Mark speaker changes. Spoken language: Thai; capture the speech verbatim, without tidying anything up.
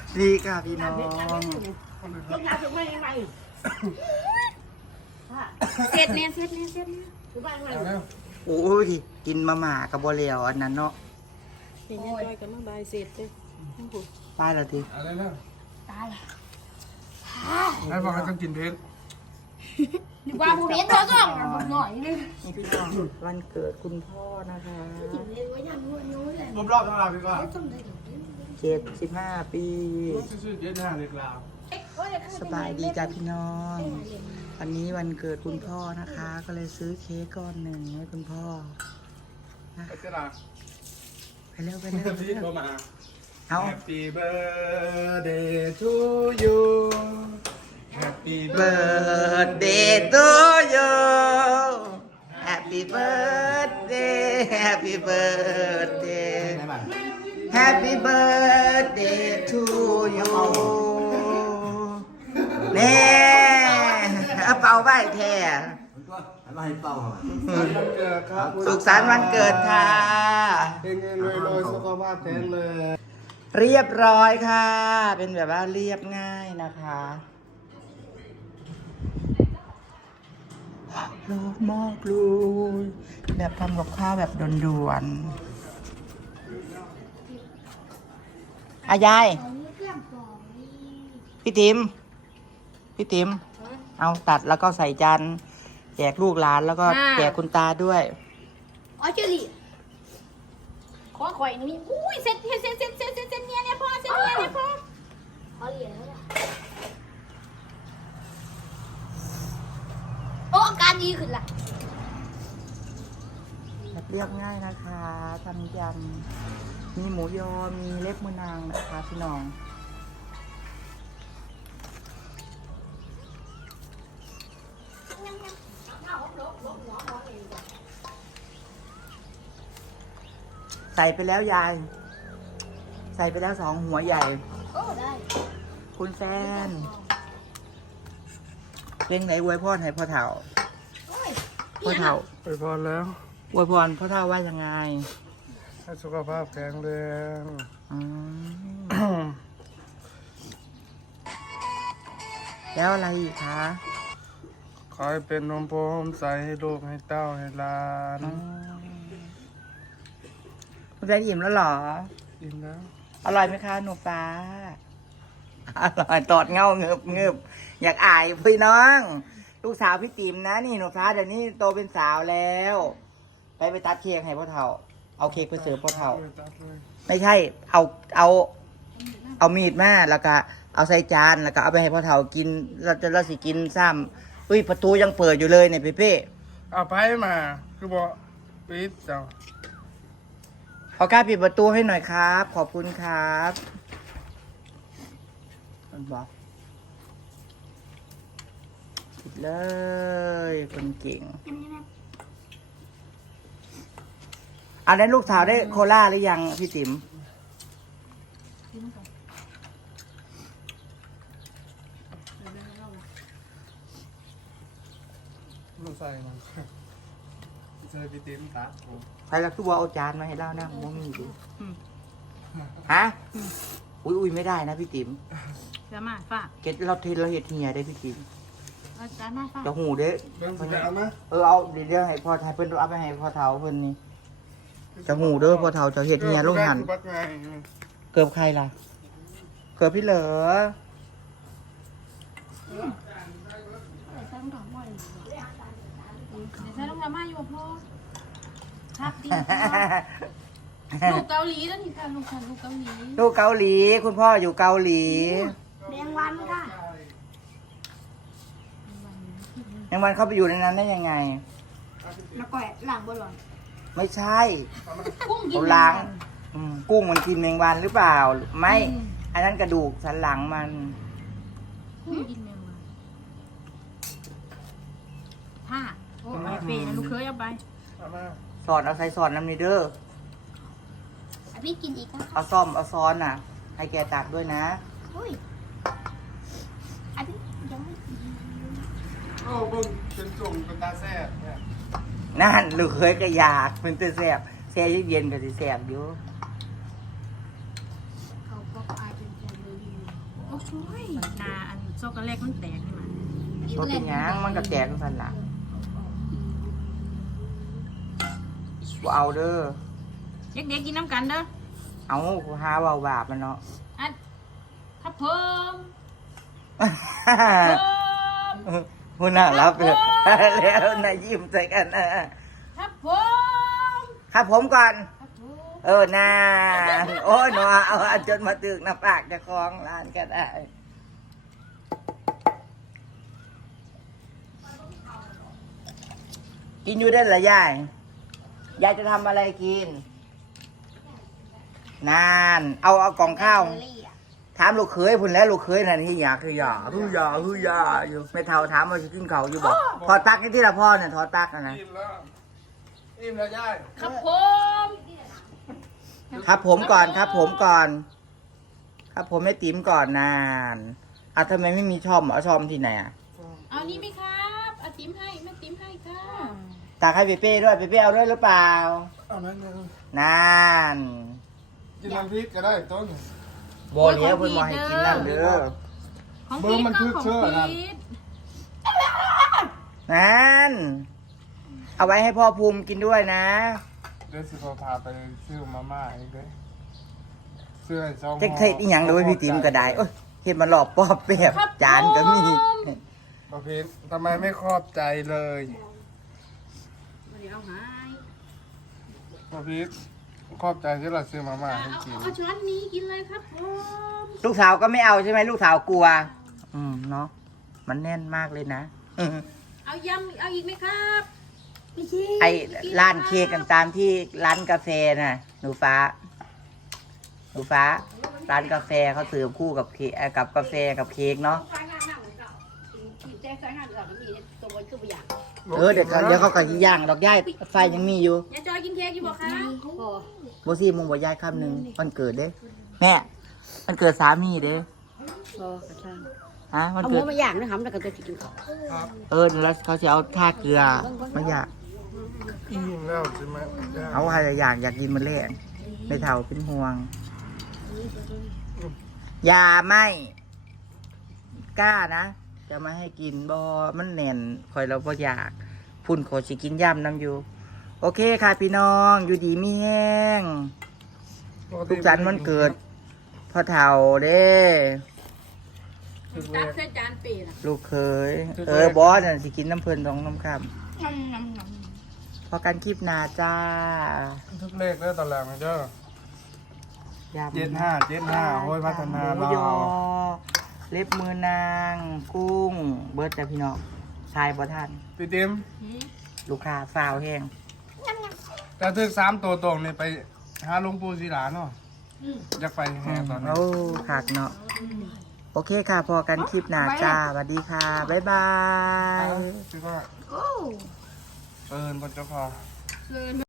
Speaker 1: ดีค่ะพี่น้อง
Speaker 2: ลูกยาถึงไม่ยังไง
Speaker 3: เสร็จเนี่ยเสร็จเนี่ยเสร็จเนี่ย
Speaker 2: ถึงไม่ยังไง
Speaker 1: โอ้ยกินมาหมากับบัวเหลียวอันนั้นเนาะ
Speaker 3: เป็นยังไงกันมาบายเสร็จเลย
Speaker 1: ป้ายละที
Speaker 4: อะไรนะ
Speaker 3: ตาย
Speaker 4: ให้บอกให้ต้องกินเพชร
Speaker 3: ดีกว่าผู้เลี้ยงตัวก็หน่อยนึง
Speaker 1: นี่พี่น้องวันเกิดคุณพ่อนะคะ
Speaker 4: รอบรอบทั้งเราดีกว่า
Speaker 1: เจ็ดสิบห้าปี
Speaker 4: ชื่อเย็นห้าเล็กลาว
Speaker 1: สบายดีจ้าพี่น้องวันนี้วันเกิดคุณพ่อนะคะ ก็เลยซื้อเค้กก้อนหนึ่งให้คุณพ่อ
Speaker 4: ไปเจ้าละ
Speaker 1: ไปเร็วไปเร็วไป
Speaker 4: พี่
Speaker 1: เร็ว
Speaker 4: ก็มา
Speaker 1: เอา
Speaker 4: Happy birthday to you Happy
Speaker 1: birthday to you Happy birthday Happy birthday Happy birthday to you เน่เอาเป่าใบแท้
Speaker 5: มาให้เป่าครับ
Speaker 4: วันเกิดครับ
Speaker 1: สุขสันต์วันเกิดค่ะ
Speaker 4: เฮงๆรวยๆสุขภาพแข็งแรง
Speaker 1: เรียบร้อยค่ะ เป็นแบบว่าเรียบง่ายนะคะโลกมากเลยแบบทำกับข้าวแบบด่วนๆอายาย พี่ติ๋มพี่ติ๋มเอาตัดแล้วก็ใส่จานแจกลูกหลานแล้วก็แจกคุณตาด้วย
Speaker 3: อ๋อเจลี่ขอข่อยนี่อุ้ยเสร็จเสร็จเสร็จเสร็จเสร็จเสร็จเนี่ยเนี่ยพ่อเสร็จเนี่ยเนี่ยพ่อขอเหรียญแล้วล่ะโอ้อาการดีขึ้นละ
Speaker 1: แบบเรียบง่ายนะคะทำยำมีหมูยอ มีเล็บมือนางนะคะพี่น้องใส่ไปแล้วยาย ใส่ไปแล้วสองหัวใหญ่
Speaker 3: โอ้ได้
Speaker 1: คุณแฟนเพลงไหนอวยพรให้พ่อเฒ่า
Speaker 3: โอ้ย
Speaker 1: พ่อเฒ่า
Speaker 4: ไปพอแล้ว
Speaker 1: อวยพรพ่อเฒ่าว่ายังไง
Speaker 4: ให้สุขภาพแข็งแรง
Speaker 1: อืม แล้วอะไรอีกคะ
Speaker 4: ขอให้เป็นนมโพมใสให้ลูกให้เต้าให้หลาน
Speaker 1: อืมคุณแฟนอิ่มแล้วเหรอ
Speaker 4: กินแล้ว
Speaker 1: อร่อยไหมคะหนูฟ้า อร่อยตอดเงาเงืบเงืบอยากอายพี่น้อง ลูกสาวพี่ติ๋มนะนี่หนูฟ้าเดี๋ยวนี้โตเป็นสาวแล้ว ไปไปตัดเค้กให้พ่อเฒ่า เอาเค้กไปเสิร์ฟพ่อเฒ่า ไม่ใช่ เอาเอา เอามีดมาแล้วก็เอาใส่จานแล้วก็เอาไปให้พ่อเฒ่ากินเราจะเราสิกินซ้ำอุ้ยประตูยังเปิดอยู่เลยเนี่ยเป้เป้
Speaker 4: เอาไปมาคือบอกปิดเจ้า
Speaker 1: ขอกล้าปิดประตูให้หน่อยครับ ขอบคุณครับมันบอกปิดเลยคนเก่งอันนั้นลูกสาวได้โคล่าหรือยังพี่ติ๋ม
Speaker 4: ไม่ใส่มันใส่พี่ติ๋มตัดผม
Speaker 1: ใครละคือว่าเอาจานมาให้เล่านะผมมีดิฮะอุ้ยอุ้ยไม่ได้นะพี่ติ๋ม
Speaker 3: จะมาฝาก
Speaker 1: เก็ตเราเทเราเห็ดเหียได้พี่ติ๋ม
Speaker 3: อาจารย์มาฝาก
Speaker 1: จะหูเด้
Speaker 4: เรื่องสุดยอดไหม
Speaker 1: เออเอาเดี๋ยวเดี๋ยวให้พ่อไทยเพิ่นเอาไปให้พ่อเฒ่าเพิ่นนี่จะหูเด้อพ่อเฒ่าจะเห็ดเหียลูกหัน
Speaker 4: บัดไง
Speaker 1: เกือบใครล่ะ เกือบพี่เหลอ
Speaker 3: ใส่ต้องถอดหม้อเลยเดี๋ยวใส่ต้องทำมาอยู่พ่อครับดีลูกเกาหลีแล้วนี่ค่ะลูกค่ะลูกเกาหลี
Speaker 1: ลูกเกาหลี คุณพ่ออยู่เกาหลี
Speaker 3: แมงวันค่ะ
Speaker 1: ยังวันเข้าไปอยู่ในนั้นได้ยังไง
Speaker 3: แล้วก็หลังบนหลอน
Speaker 1: ไม่ใช่
Speaker 3: กุ้งกิน
Speaker 1: เขาล้างอืมกุ้งมันกินแมงวันหรือเปล่า ไม่ อันนั้นกระดูกสันหลังมัน
Speaker 3: กุ้งกินแมงวันผ้าโอ้ยเฟย์นะลูกเคยเอาไป
Speaker 4: เอามา
Speaker 1: สอดเอาใส่สอดน้ำนี่เด้อ
Speaker 3: พี่กินอีกนะคะ
Speaker 1: เอาซ่อมเอาซ้อนน่ะ ให้แกตักด้วยนะ
Speaker 3: เฮ้ยอันนี้ยังไม่กิน
Speaker 4: โอ้เบิ่งเป็นจุ่มเป็นตาแซ่บเนี่ย
Speaker 1: นั่นลูกเคยก็อยากเป็นตัวแสบแซ่เย็นๆก็สิแสบอยู่
Speaker 3: เขาก็กลายเป็นแฟนเลยดีโอ้ยนาอันช็อกโกแลตมันแตกขึ้นมา
Speaker 1: ตัวเป็นหยังมันก็แจกกันสันละบ่เอาเด้อ
Speaker 3: เด็กๆกินน้ำกันเด้อ
Speaker 1: เอากูหาเบาบาปมันเนาะ
Speaker 3: อันครับเพิ่มเพิ่ม
Speaker 1: พูดน่ารับเลยแล้วนายยิ้มใส่กันนะครับ
Speaker 3: เพิ่ม
Speaker 1: ครับผมก่อน
Speaker 3: ครับเพิ่ม
Speaker 1: เออน่าโอ้ยหนูเอาจนมาตึกน้ำปากจะคล้องร้านก็ได้กินอยู่ได้เหรอยายยายจะทำอะไรกินนานเอาเอากล่องข้าวถามลูกเขยพุ่นแล้วลูกเขยนั่นที่อยากคืออยากคืออยากคืออยากอยู่ไม่เท่าถามว่าจะกินเขาวอยู่บอกพอตักไอ้ที่ละพ่อเนี่ยทอตักนะนะ
Speaker 4: อิ่มแล้วอิ่มแล้วยาย
Speaker 3: ครับผม
Speaker 1: ครับผมก่อนครับ ผมก่อน ครับผมไม่ติ๋มก่อนนานอ่ะทำไมไม่มีช่อมเอาช่อมที่ไหนอ่ะ
Speaker 3: เอานี้ไหมครับเอาติ๋มให้แม่ติ๋มให้ค่ะ
Speaker 1: ตักให้เปเป้ด้วยเปเป้เอาด้วยหรือเปล่า
Speaker 4: เอานั้นเลย
Speaker 1: นาน
Speaker 4: กินน้ำพริกก็ได้ต้น
Speaker 1: โบเลี้ยวเพิ่นมาให้กินนั่นเด้อ
Speaker 3: ของ
Speaker 4: เบิ่
Speaker 3: พี
Speaker 4: ง
Speaker 3: ท
Speaker 4: มัน
Speaker 3: ก็
Speaker 4: คือ
Speaker 3: ของ
Speaker 4: เชื่อนะ
Speaker 3: พีท
Speaker 1: นั่นเอาไว้ให้พ่อภูมิกินด้วยนะ
Speaker 4: เดี๋ยวสิพอพาไปซื้อมาม่าอีกเลยซื้อไอ้ซอง
Speaker 1: เจ๊กเทศอีหยังด้วยพี่ติ๋มก็ได้โอ้ยเห็นมันหลอบปอบเปียบจานก็มี
Speaker 4: ประพิษทำไมไม่ครอบใจเลย
Speaker 3: เดี๋ยวเอาให้
Speaker 4: ประพิษครอบใจที่เราซื้อมาม่า
Speaker 3: เอา
Speaker 4: ให้
Speaker 3: เอา
Speaker 4: กิน
Speaker 3: เอาช้อนนี้กินเลยครับผม
Speaker 1: ลูกสาวก็ไม่เอาใช่ไหมลูกสาวกลัว อืมเนาะมันแน่นมากเลยนะอืม
Speaker 3: เอายำเอาอีกไหมครับ
Speaker 1: ไอ้ร้านเค้กกันตามที่ร้านกาแฟน่ะ หนูฟ้า หนูฟ้า ร้านกาแฟเขาเสิร์ฟคู่กับเค้กเอ่อกับกาแฟกับเค้กเนาะ
Speaker 2: ไฟงานหนักเก่ากินแจ้งไฟงานเก่ามีตัวบนคือประหยัด
Speaker 1: เออเดี๋ยวเขาเดี๋ยวเขาก็สิย่างดอกย่ายไฟยังมีอยู่
Speaker 3: ยายจอยกินเค้กอยู่บ่คะ
Speaker 2: พอ
Speaker 1: โบซี่มึงบอกย่ายคำหนึ่งวันเกิดเด้แม่วันเกิดสามีเด้
Speaker 2: พอกระช่าง
Speaker 1: ฮะวัน
Speaker 2: เอาห
Speaker 1: เกิ
Speaker 2: มู
Speaker 1: ด
Speaker 2: มาย่างนะครับแล้วก็จะกินข้าว
Speaker 4: ครับ
Speaker 1: เออแล้วเขาจะเอาท่าเกลือมาอยาก
Speaker 4: อิ่มแล้วใช่ไหม
Speaker 1: เอาใครอยากอยากกินมันเละไม่เท่าเป็นห่วงอย่าไม่กล้านะจะมาให้กินบอมันแน่นคอยเราบ่อยากพุ่นขอสิกินย่ำน้ำอยู่ โอเคค่ะพี่น้องอยู่ดีมีแห้งทุกจันทร์มันเกิดพ่อเท่าเด้
Speaker 3: ตักใส่จานเปียก
Speaker 1: ลูกเคย เออบอสน่ะสิกินน้ำเพลินท้องน้ำคำพอกันคลิปหนาจ้า
Speaker 4: ทุกเลขแล้วตอนแรกมันเด้อ
Speaker 1: ยำ
Speaker 4: เจ็ดห้าเจ็ดห้าโอ้ยพัฒนา
Speaker 1: หมู
Speaker 4: เรา
Speaker 1: ยอเล็บมือนาง กุ้ง เบิร์ดจ้ะพี่น้องชายบ่ทัน
Speaker 4: พี่ติ๋ม
Speaker 1: ลูกค้าฝ้าวแห้ง
Speaker 4: แต่ถึงสามตัวตรงนี่ไปหาหลวงปู่ศิลาเนาะอยากไปแห่ตอนนี้
Speaker 1: โอ้ขาดเนาะโอเคค่ะ พอกันคลิปหนาจ้าสวัสดีค่ะ บ๊ายบาย
Speaker 4: คือว่าเอิญบนเจ้าพอ
Speaker 3: เชิญ